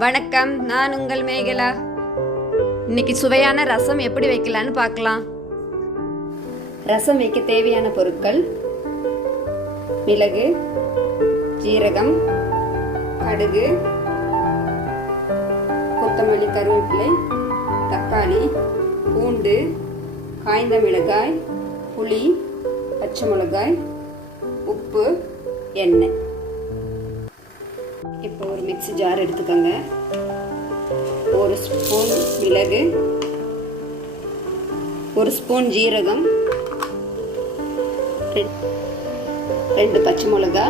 வணக்கம், நான் உங்கள் மேகலா. இன்னைக்கு சுவையான ரசம் எப்படி வைக்கலான்னு பார்க்கலாம். ரசம் வைக்க தேவையான பொருட்கள்: மிளகு, ஜீரகம், கடுகு, கொத்தமல்லி, கருவேப்பிலை, தக்காளி, பூண்டு, காய்ந்த மிளகாய், புளி, பச்சை மிளகாய், உப்பு, எண்ணெய். இப்போ ஒரு மிக்ஸி ஜார் எடுத்துக்கோங்க. ஒரு ஸ்பூன் மிளகு, ஒரு ஸ்பூன் ஜீரகம், 2 பச்சை மிளகா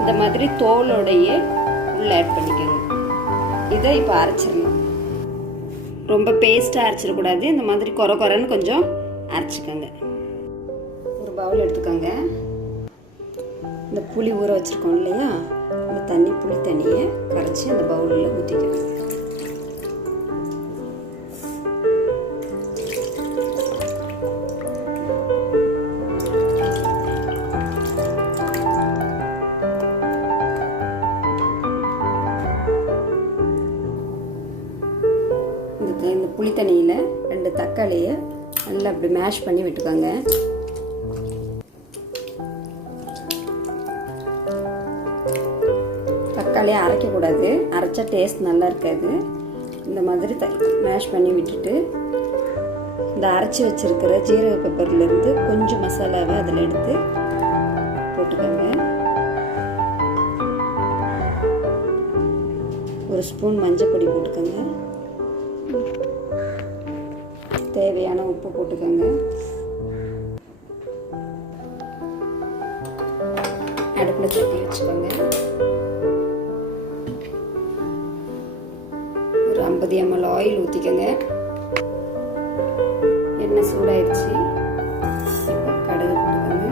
இந்த மாதிரி தோலோடைய உள்ள ஆட் பண்ணிக்கோங்க. இதை இப்போ அரைச்சிடலாம். ரொம்ப பேஸ்ட்டாக அரைச்சிடக்கூடாது. இந்த மாதிரி கொரன்னு கொஞ்சம் அரைச்சிக்கோங்க. ஒரு பவுல் எடுத்துக்கோங்க. இந்த புளி ஊற வச்சுருக்கோம் இல்லையா, இந்த புளி தண்ணியை கரைச்சி அந்த பவுலில் ஊற்றிக்கணும். இந்த புளி தண்ணியில் 2 தக்காளியை நல்லா அப்படி மேஷ் பண்ணி விட்டுக்கோங்க. தக்காளியை அரைக்கக்கூடாது, அரைச்சா டேஸ்ட் நல்லா இருக்காது. இந்த மாதிரி மேஷ் பண்ணி விட்டுட்டு இந்த அரைச்சி வச்சிருக்கிற ஜீரக பெப்பர்லேருந்து கொஞ்சம் மசாலாவை அதில் எடுத்து போட்டுக்கோங்க. ஒரு ஸ்பூன் மஞ்சள் பொடி போட்டுக்கோங்க. தேவையான உப்பு போட்டுக்கோங்க. அடுப்பில் தட்டி வச்சுக்கோங்க. ஒரு 50 ml ஆயில் ஊற்றிக்கோங்க. எண்ணெய் சூடாயிடுச்சு. இப்போ கடுகு போட்டுக்கோங்க.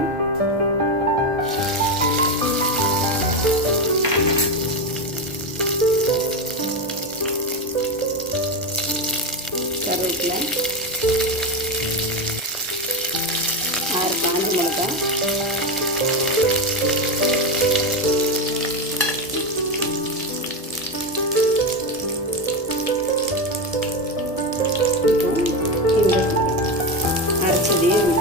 கருவேப்பிலை, 6 காஞ்ச மிளகாய், அரைச்சதையும்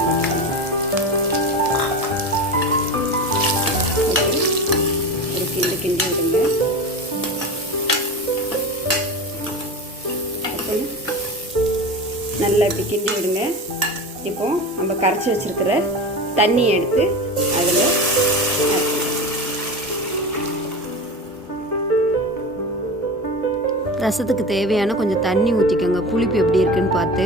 ஒரு கிண்டி விடுங்க. நல்லா இப்படி கிண்டி விடுங்க. இப்போ நம்ம கரைச்சி வச்சிருக்கிற தண்ணியை எடுத்து அதில் ரசத்துக்கு தேவையான கொஞ்சம் தண்ணி ஊற்றிக்கோங்க. புளிப்பு எப்படி இருக்குன்னு பார்த்து.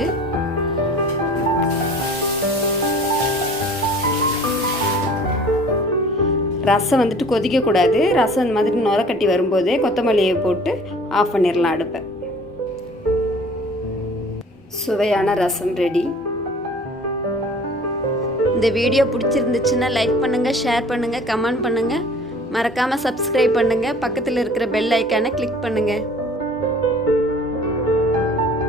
ரசம் வந்துட்டு கொதிக்கக்கூடாது. ரசம் இந்த மாதிரி நுரக்கட்டி வரும்போதே கொத்தமல்லியை போட்டு ஆஃப் பண்ணிடலாம் அடுப்பை. சுவையான ரசம் ரெடி. இந்த வீடியோ பிடிச்சிருந்துச்சுன்னா லைக் பண்ணுங்கள், ஷேர் பண்ணுங்கள், கமெண்ட் பண்ணுங்கள். மறக்காமல் சப்ஸ்கிரைப் பண்ணுங்கள். பக்கத்தில் இருக்கிற பெல் ஐக்கானை கிளிக் பண்ணுங்கள்.